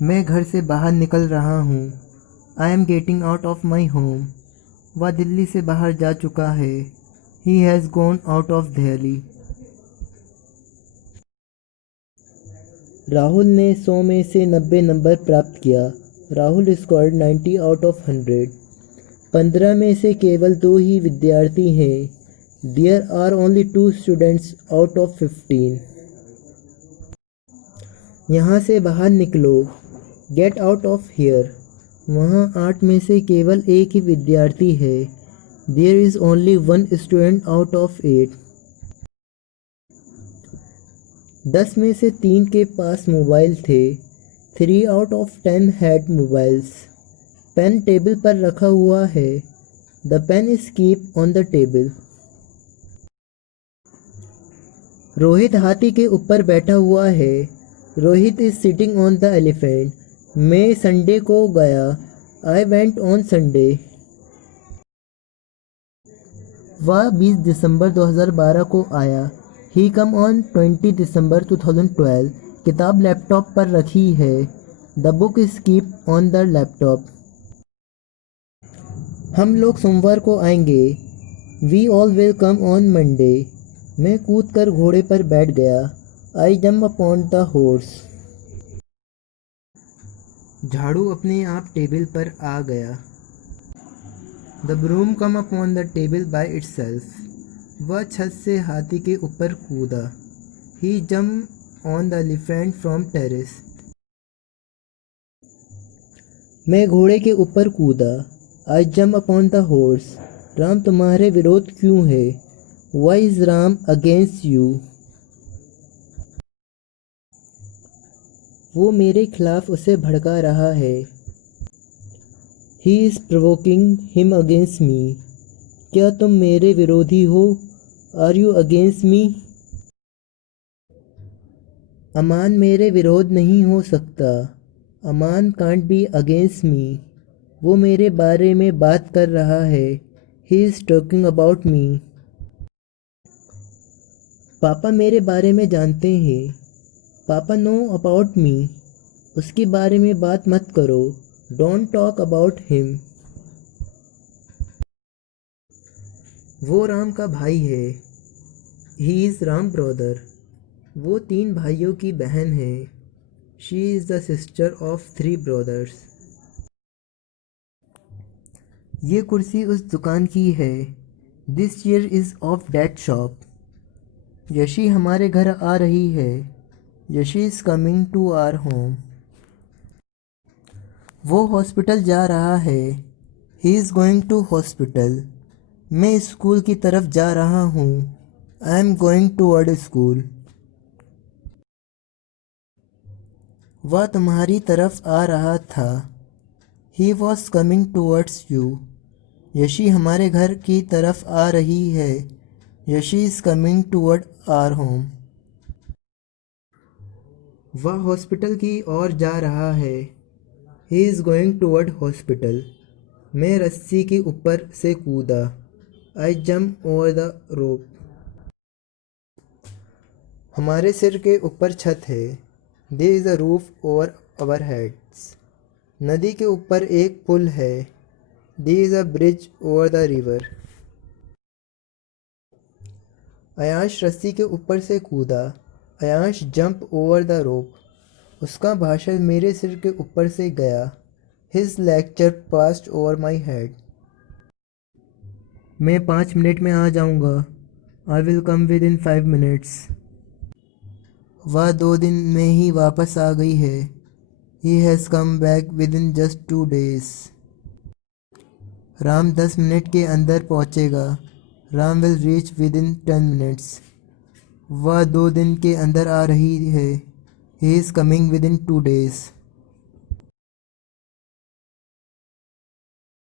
मैं घर से बाहर निकल रहा हूँ। I am getting out of my home. वह दिल्ली से बाहर जा चुका है। He has gone out of Delhi. Rahul ने 100 में से 90 नंबर प्राप्त किया। Rahul scored 90 out of 100। 15 में से केवल 2 ही विद्यार्थी हैं। There are only 2 students out of 15। यहाँ से बाहर निकलो। Get out of here. वहाँ 8 में से केवल एक ही विद्यार्थी है। There is only 1 student out of 8। 10 में से 3 के पास मोबाइल थे। 3 out of 10 had mobiles. Pen table पर रखा हुआ है। The pen is keep on the table. Rohit हाथी के ऊपर बैठा हुआ है। Rohit is sitting on the elephant. मैं संडे को गया। I went on Sunday. वह 20 दिसंबर 2012 को आया। ही कम ऑन 20 दिसंबर 2012। किताब लैपटॉप पर रखी है। The book is keep on the laptop. हम लोग सोमवार को आएंगे। We all will come on Monday. मैं कूद कर घोड़े पर बैठ गया। I jump upon the horse. झाड़ू अपने आप टेबल पर आ गया। The broom come upon the table by itself. वह छत से हाथी के ऊपर कूदा। He jump on the elephant from terrace. मैं घोड़े के ऊपर कूदा। I jump upon the horse. Ram तुम्हारे विरोध क्यों है? Why is Ram against you? वो मेरे खिलाफ उसे भड़का रहा है। He is provoking him against me. क्या तुम मेरे विरोधी हो? Are you against me? Aman मेरे विरोध नहीं हो सकता। Aman can't be against me. वो मेरे बारे में बात कर रहा है। He is talking about me. पापा मेरे बारे में जानते हैं। पापा नो अबाउट मी। उसके बारे में बात मत करो। Don't talk about him. वो राम का भाई है। He is Ram brother. वो 3 भाइयों की बहन है। She is the sister of 3 brothers. ये कुर्सी उस दुकान की है। This chair is of that shop. Yashi हमारे घर आ रही है। Yashi is coming to our home. वो हॉस्पिटल जा रहा है। He is going to hospital. मैं स्कूल की तरफ जा रहा हूँ। I am going toward school. वह तुम्हारी तरफ आ रहा था। He was coming towards you. Yashi हमारे घर की तरफ आ रही है। Yashi is coming toward our home. वह हॉस्पिटल की ओर जा रहा है। He is going toward hospital. मैं रस्सी के ऊपर से कूदा। I jump over the rope. हमारे सिर के ऊपर छत है। There is a roof over our heads. नदी के ऊपर एक पुल है। There is a bridge over the river. Ayansh रस्सी के ऊपर से कूदा। Ayansh jump over the rope. उसका भाषण मेरे सिर के ऊपर से गया। His lecture passed over my head. मैं 5 मिनट में आ जाऊंगा। I will come within 5 minutes. वह 2 दिन में ही वापस आ गई है। He has come back within just 2 days। Ram 10 minute के अंदर पहुंचेगा। Ram will reach with in 10 minutes. वह 2 दिन के अंदर आ रही है। He is coming with in 2 days।